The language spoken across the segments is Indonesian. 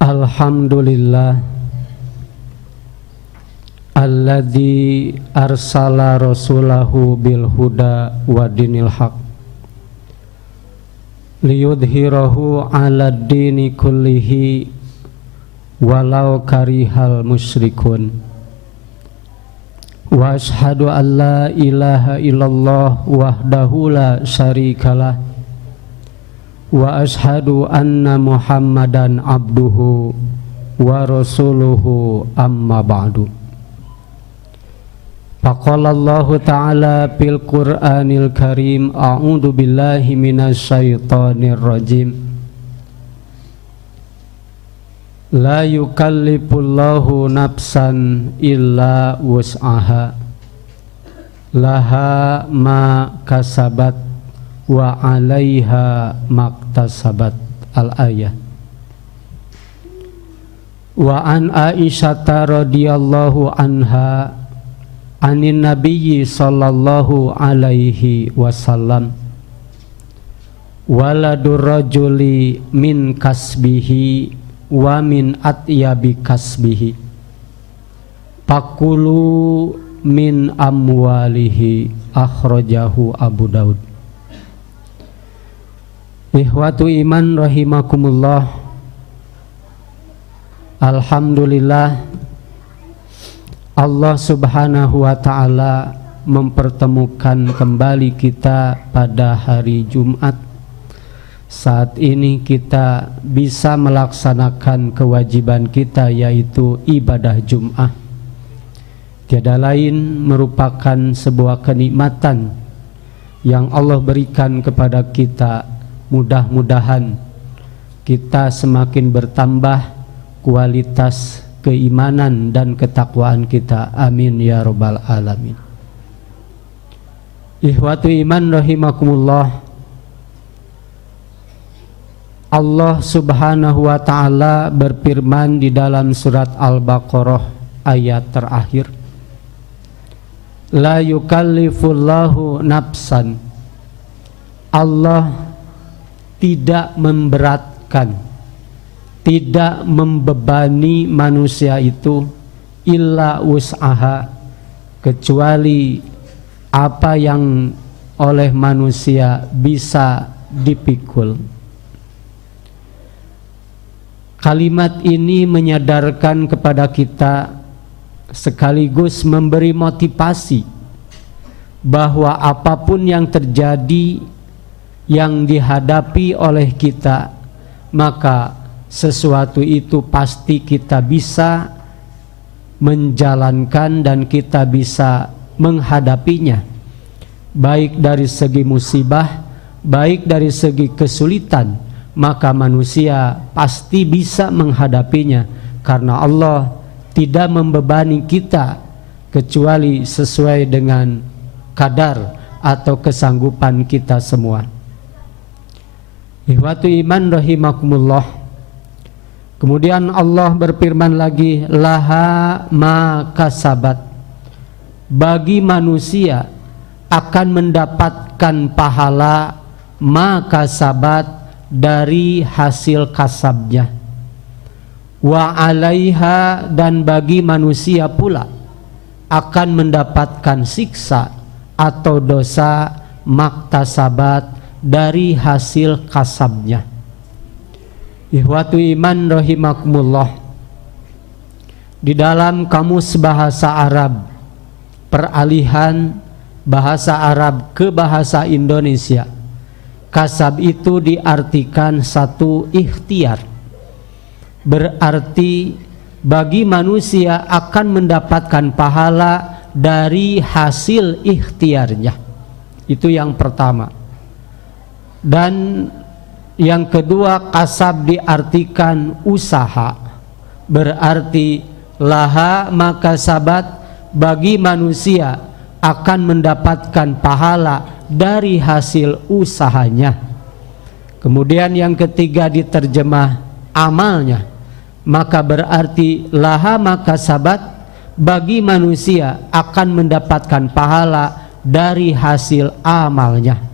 Alhamdulillah alladzi arsala rasulahu bil huda wa dinil haq liyudhhirahu 'alad dini kullihi walau karihal musyrikun. Wa ashhadu an la ilaha illallah wahdahu la syarikalah wa ashhadu anna Muhammadan abduhu wa rasuluhu amma ba'du. Faqala Allahu ta'ala fil Qur'anil Karim a'udzu billahi minasy syaithanir rajim. La yukallifullahu nafsan illa wus'aha laha ma kasabat wa 'alaiha maktasabat. Al-ayah. Wa an Aisyah radhiyallahu anha anin nabiyyi sallallahu alaihi wasallam waladur rajuli min kasbihi wa min atyabi kasbihi fakulu min amwalihi. Akhrajahu Abu Daud. Ikhwatu iman rahimakumullah, alhamdulillah Allah subhanahu wa ta'ala mempertemukan kembali kita pada hari Jumat. Saat ini kita bisa melaksanakan kewajiban kita, yaitu ibadah Jum'ah. Tiada lain merupakan sebuah kenikmatan yang Allah berikan kepada kita. Mudah-mudahan kita semakin bertambah kualitas keimanan dan ketakwaan kita. Amin ya rabbal alamin. Ikhwatu iman rahimakumullah, Allah subhanahu wa ta'ala berfirman di dalam surat Al-Baqarah ayat terakhir, La yukallifullahu nafsan. Allah tidak memberatkan, tidak membebani manusia itu illa wus'aha, kecuali apa yang oleh manusia bisa dipikul. Kalimat ini menyadarkan kepada kita sekaligus memberi motivasi bahwa apapun yang terjadi, yang dihadapi oleh kita, maka sesuatu itu pasti kita bisa menjalankan dan kita bisa menghadapinya, baik dari segi musibah, baik dari segi kesulitan, maka manusia pasti bisa menghadapinya, karena Allah tidak membebani kita kecuali sesuai dengan kadar atau kesanggupan kita semua. Ikhwatu iman rahimakumullah, kemudian Allah berfirman lagi, laha ma kasabat, bagi manusia akan mendapatkan pahala ma kasabat, dari hasil kasabnya, wa alaiha, dan bagi manusia pula akan mendapatkan siksa atau dosa maktasabat, dari hasil kasabnya. Ikhwatu iman rahimakumullah, di dalam kamus bahasa Arab, peralihan bahasa Arab ke bahasa Indonesia, kasab itu diartikan satu ikhtiar, berarti bagi manusia akan mendapatkan pahala dari hasil ikhtiarnya. Itu yang pertama. Dan yang kedua, kasab diartikan usaha, berarti laha maka sabat, bagi manusia akan mendapatkan pahala dari hasil usahanya. Kemudian yang ketiga diterjemah amalnya, maka berarti laha maka sabat, bagi manusia akan mendapatkan pahala dari hasil amalnya.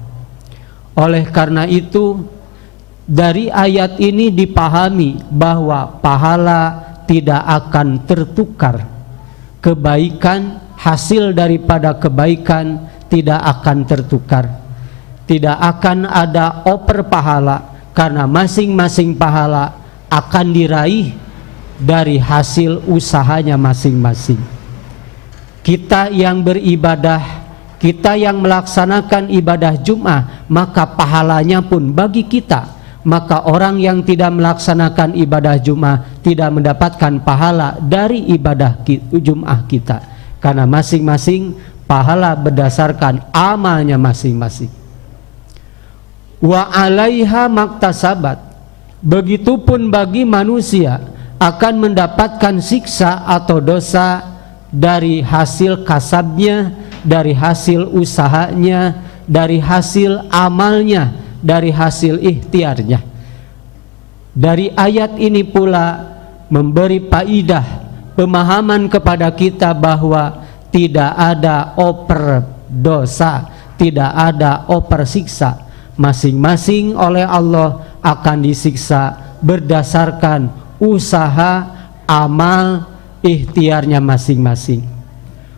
Oleh karena itu, Dari ayat ini dipahami bahwa pahala tidak akan tertukar. Kebaikan, hasil daripada kebaikan tidak akan tertukar. Tidak akan ada oper pahala, karena masing-masing pahala akan diraih dari hasil usahanya masing-masing. Kita yang beribadah, kita yang melaksanakan ibadah Jum'ah, maka pahalanya pun bagi kita. Maka orang yang tidak melaksanakan ibadah Jum'ah tidak mendapatkan pahala dari ibadah Jum'ah kita, karena masing-masing pahala berdasarkan amalnya masing-masing. Wa 'alaiha maktasabat, begitupun bagi manusia akan mendapatkan siksa atau dosa dari hasil kasabnya, dari hasil usahanya, dari hasil amalnya, dari hasil ikhtiarnya. Dari ayat ini pula memberi faidah, pemahaman kepada kita bahwa tidak ada oper dosa, tidak ada oper siksa. Masing-masing oleh Allah akan disiksa berdasarkan usaha, amal, ikhtiarnya masing-masing.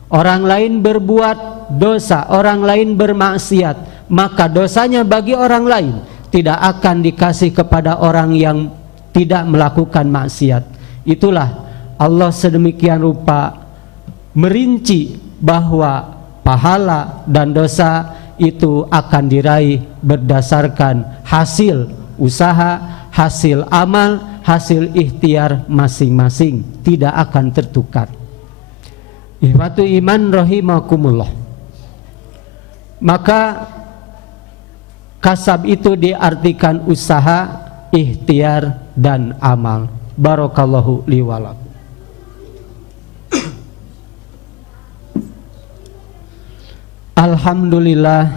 Orang lain berbuat dosa, orang lain bermaksiat, maka dosanya bagi orang lain, tidak akan dikasih kepada orang yang tidak melakukan maksiat. Itulah Allah sedemikian rupa merinci bahwa pahala dan dosa itu akan diraih berdasarkan hasil usaha, hasil amal, hasil ikhtiar masing-masing, tidak akan tertukar. Ikhwatu iman rahimakumullah. Maka kasab itu diartikan usaha, ikhtiar, dan amal. Barakallahu li wa lakum. Alhamdulillah,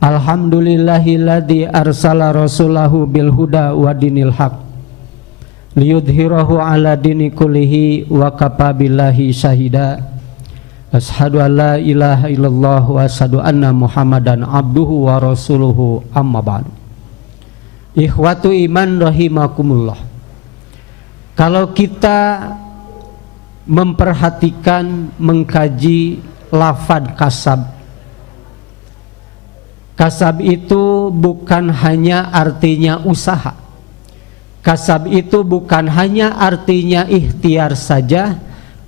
alhamdulillahilladzi arsala rasulahu bil huda wa dinil haq liyudhhirahu ala dini kullihi wa kafa billahi syahida. Asyhadu an la ilaha illallah wa asyhadu anna Muhammadan abduhu wa rasuluhu, amma ba'du. Ikhwatu iman rahimakumullah. Kalau kita memperhatikan, mengkaji lafaz kasab, kasab itu bukan hanya artinya usaha. Kasab itu bukan hanya artinya ikhtiar saja.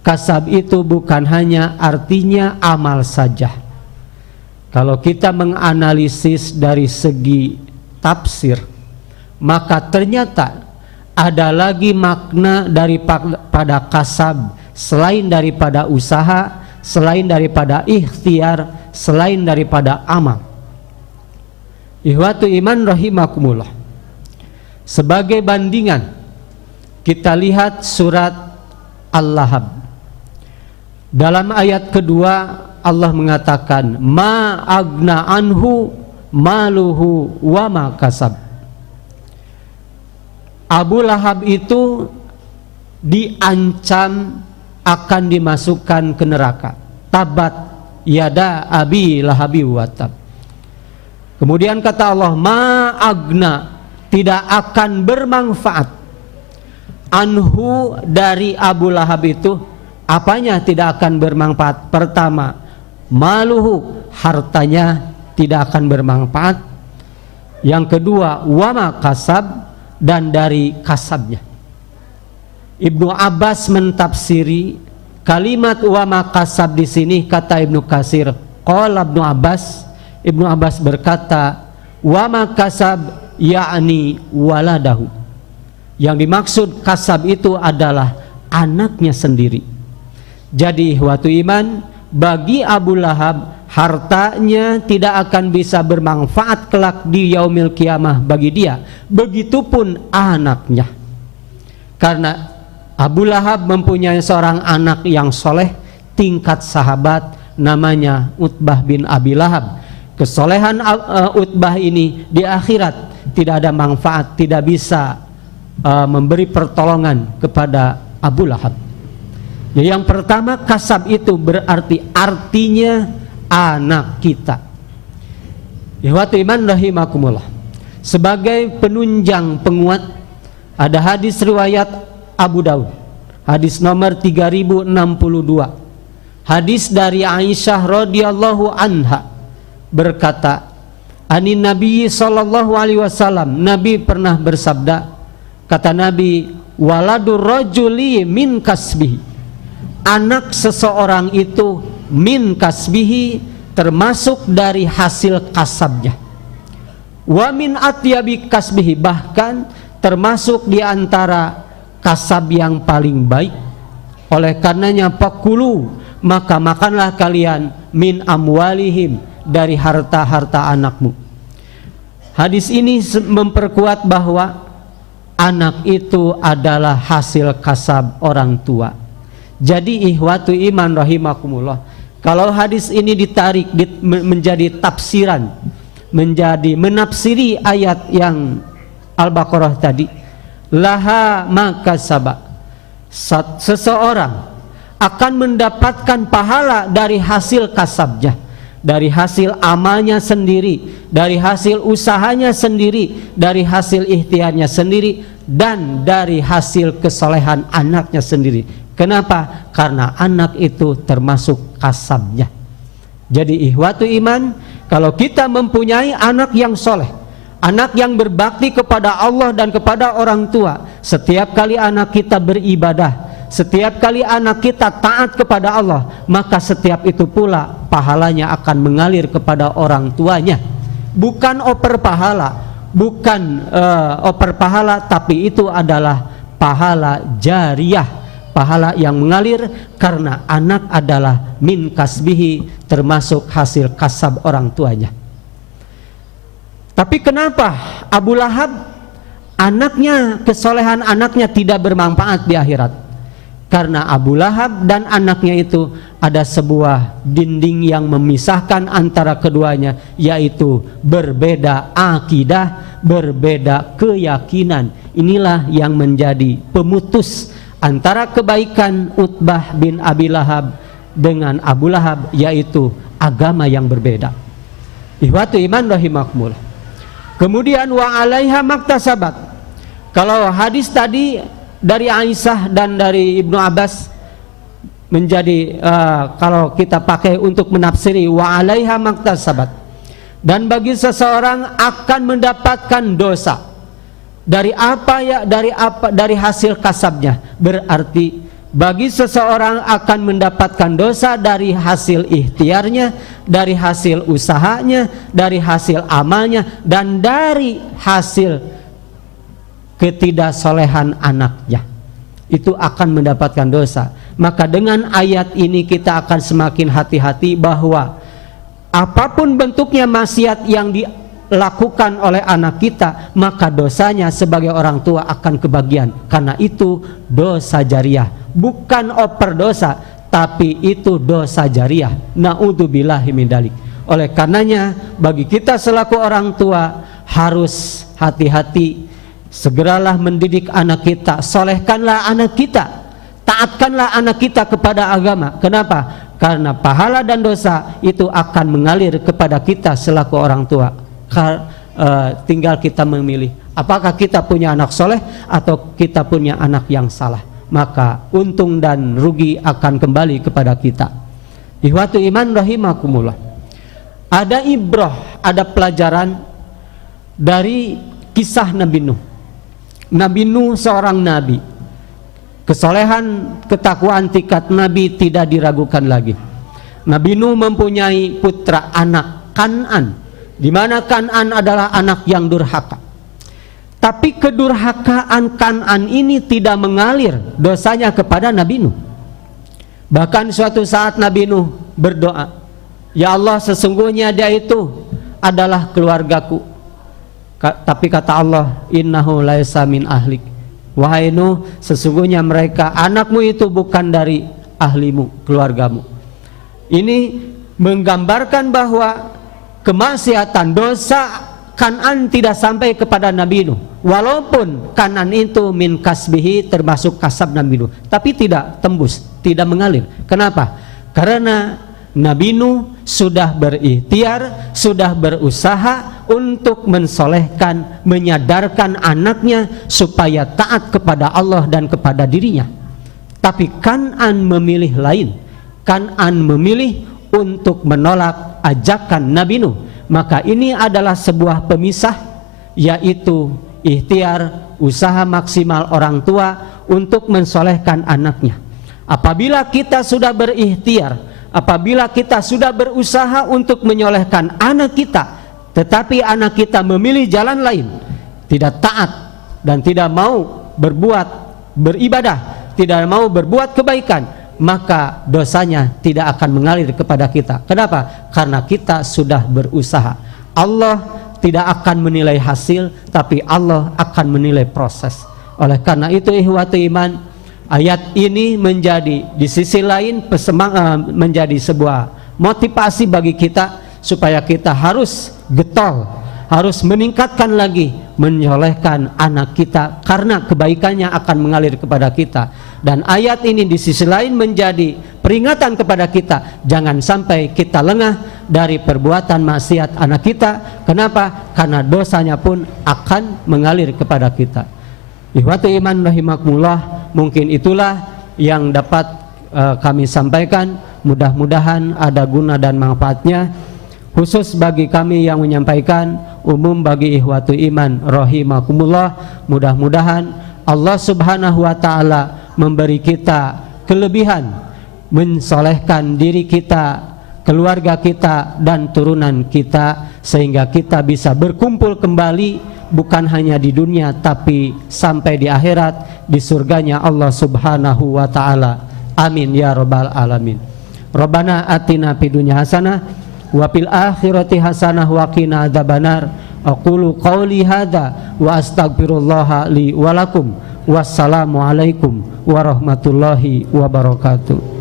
Kasab itu bukan hanya artinya amal saja. Kalau kita menganalisis dari segi tafsir, maka ternyata ada lagi makna daripada kasab selain daripada usaha, selain daripada ikhtiar, selain daripada amal. Ihwatu iman rahimakumullah. Sebagai bandingan, kita lihat surat Al-Lahab. Dalam ayat kedua Allah mengatakan, ma agna anhu maluhu wa ma kasab. Abu Lahab itu diancam akan dimasukkan ke neraka. Tabat yada abi lahabi wa tab. Kemudian kata Allah, ma agna, tidak akan bermanfaat. Anhu, dari Abu Lahab itu, apanya tidak akan bermanfaat? Pertama, maluhu, hartanya tidak akan bermanfaat. Yang kedua, wama kasab, dan dari kasabnya. Ibnu Abbas mentafsiri kalimat wama kasab di sini, kata Ibnu Katsir, qala Ibnu Abbas berkata, wama kasab yakni waladahu. Yang dimaksud kasab itu adalah anaknya sendiri. Jadi ihwatu iman, bagi Abu Lahab hartanya tidak akan bisa bermanfaat kelak di yaumil kiamah bagi dia. Begitupun anaknya. Karena Abu Lahab mempunyai seorang anak yang soleh, tingkat sahabat, namanya Utbah bin Abi Lahab. Kesolehan Utbah ini di akhirat tidak ada manfaat, tidak bisa memberi pertolongan kepada Abu Lahab. Yang pertama, kasab itu berarti artinya anak kita. Ihwatu iman rahimakumullah. sebagai penunjang penguat ada hadis riwayat Abu Daud, hadis nomor 3062, hadis dari Aisyah radhiyallahu anha berkata, anin Nabi sallallahu alaihi wasallam, Nabi pernah bersabda, kata Nabi, waladur rajuli min kasbihi, anak seseorang itu min kasbihi, termasuk dari hasil kasabnya, wa min atyabi kasbihi, bahkan termasuk di antara kasab yang paling baik. Oleh karenanya fakulu, maka makanlah kalian min amwalihim, dari harta-harta anakmu. Hadis ini memperkuat bahwa anak itu adalah hasil kasab orang tua. Jadi ihwatu iman rahimakumullah, kalau hadis ini ditarik menjadi tafsiran, menjadi menafsiri ayat yang Al-Baqarah tadi, laha maka sabak, seseorang akan mendapatkan pahala dari hasil kasabnya, dari hasil amalnya sendiri, dari hasil usahanya sendiri, dari hasil ikhtiarnya sendiri, dan dari hasil kesolehan anaknya sendiri. Kenapa? Karena anak itu termasuk kasabnya. Jadi ihwatu iman, kalau kita mempunyai anak yang soleh, anak yang berbakti kepada Allah dan kepada orang tua, setiap kali anak kita beribadah, setiap kali anak kita taat kepada Allah, maka setiap itu pula pahalanya akan mengalir kepada orang tuanya. Bukan oper pahala, bukan oper pahala, tapi itu adalah pahala jariyah, pahala yang mengalir karena anak adalah min kasbihi, termasuk hasil kasab orang tuanya. Tapi kenapa Abu Lahab anaknya, kesolehan anaknya tidak bermanfaat di akhirat? Karena Abu Lahab dan anaknya itu ada sebuah dinding yang memisahkan antara keduanya, yaitu berbeda akidah, berbeda keyakinan. Inilah yang menjadi pemutus antara kebaikan Utbah bin Abi Lahab dengan Abu Lahab, yaitu agama yang berbeda. Ihwatu iman rahimakumullah. Kemudian wa alaiha maktasabat. Kalau hadis tadi dari Aisyah dan dari Ibnu Abbas menjadi kalau kita pakai untuk menafsiri wa alaiha maktasabat, dan bagi seseorang akan mendapatkan dosa dari apa ya, dari hasil kasabnya, berarti bagi seseorang akan mendapatkan dosa dari hasil ikhtiarnya, dari hasil usahanya, dari hasil amalnya, dan dari hasil ketidaksolehan anaknya. Itu akan mendapatkan dosa. Maka dengan ayat ini kita akan semakin hati-hati bahwa apapun bentuknya maksiat yang dilakukan oleh anak kita, maka dosanya sebagai orang tua akan kebagian. Karena itu dosa jariyah, bukan oper dosa, tapi itu dosa jariyah. Na'udzubillahi min dzalik. Oleh karenanya bagi kita selaku orang tua harus hati-hati, segeralah mendidik anak kita, solehkanlah anak kita, taatkanlah anak kita kepada agama. Kenapa? Karena pahala dan dosa itu akan mengalir kepada kita selaku orang tua. Tinggal kita memilih, apakah kita punya anak soleh atau kita punya anak yang salah. Maka untung dan rugi akan kembali kepada kita. Ihwatu iman rahimakumullah. Ada ibrah, ada pelajaran dari kisah Nabi Nuh. Nabi Nuh seorang nabi, kesolehan, ketakwaan tingkat nabi tidak diragukan lagi. Nabi Nuh mempunyai putra anak Kan'an, di mana Kan'an adalah anak yang durhaka. Tapi kedurhakaan Kan'an ini tidak mengalir dosanya kepada Nabi Nuh. Bahkan suatu saat Nabi Nuh berdoa, ya Allah, sesungguhnya dia itu adalah keluargaku. Tapi kata Allah, innahu laisa min ahlik. Wahai Nuh, sesungguhnya mereka, anakmu itu bukan dari ahlimu, keluargamu. Ini menggambarkan bahwa kemaksiatan, dosa Kan'an tidak sampai kepada Nabi Nuh. Walaupun Kan'an itu min kasbihi, termasuk kasab Nabi Nuh, tapi tidak tembus, tidak mengalir. Kenapa? Karena Nabi Nuh sudah berikhtiar, sudah berusaha untuk mensolehkan, menyadarkan anaknya supaya taat kepada Allah dan kepada dirinya. Tapi Kan'an memilih lain. Kan'an memilih untuk menolak ajakan Nabi Nuh. Maka ini adalah sebuah pemisah, yaitu ikhtiar, usaha maksimal orang tua untuk mensolehkan anaknya. Apabila kita sudah berikhtiar, apabila kita sudah berusaha untuk menyolehkan anak kita, tetapi anak kita memilih jalan lain, tidak taat dan tidak mau beribadah, tidak mau berbuat kebaikan, maka dosanya tidak akan mengalir kepada kita. Kenapa? Karena kita sudah berusaha. Allah tidak akan menilai hasil, tapi Allah akan menilai proses. Oleh karena itu, ikhwati iman, ayat ini menjadi di sisi lain menjadi sebuah motivasi bagi kita supaya kita harus getol, harus meningkatkan lagi menyolehkan anak kita, karena kebaikannya akan mengalir kepada kita. Dan ayat ini di sisi lain menjadi peringatan kepada kita, jangan sampai kita lengah dari perbuatan maksiat anak kita. Kenapa? Karena dosanya pun akan mengalir kepada kita. Ikhwati iman rahimakumullah, mungkin itulah yang dapat kami sampaikan. Mudah-mudahan ada guna dan manfaatnya, khusus bagi kami yang menyampaikan, umum bagi ikhwati iman rahimakumullah. Mudah-mudahan Allah subhanahu wa ta'ala memberi kita kelebihan mensolehkan diri kita, keluarga kita, dan turunan kita, sehingga kita bisa berkumpul kembali, bukan hanya di dunia tapi sampai di akhirat, di surganya Allah subhanahu wa ta'ala. Amin ya rabbal alamin. Rabbana atina fid dunya hasanah wa fil akhirati hasanah wa qina adzabannar. Aqulu qawli hadza wa astaghfirullaha li wa lakum. Wassalamu alaikum warahmatullahi wabarakatuh.